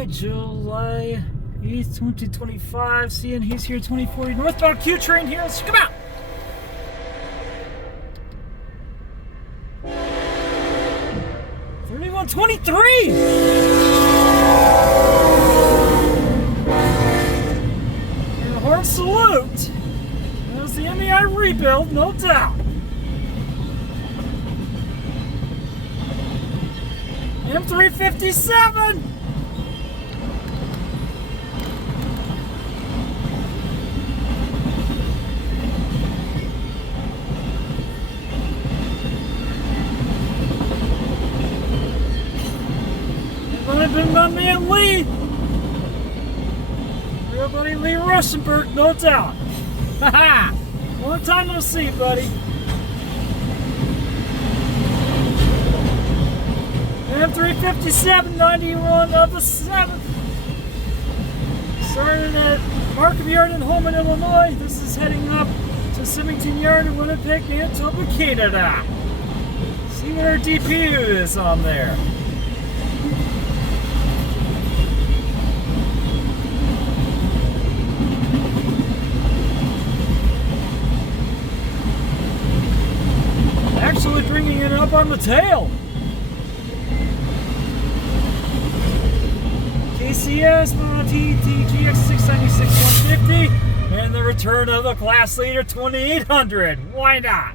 Alright, July 8th, 2025. Seeing he's here 2040. Northbound Q train here. Let's check him out. $31.23. And a hard salute. There's the MEI rebuild, no doubt. M357. I've been my man Lee. Real buddy Lee Rosenberg, no doubt. Haha! Long time no see, buddy. M357, 91 of the 7th. Starting at Markham Yard in Holman, Illinois. This is heading up to Symington Yard in Winnipeg, Manitoba, Canada. See what our DPU is on there. Actually bringing it up on the tail. KCS TTGX 696 150 and the return of the class leader 2800. Why not?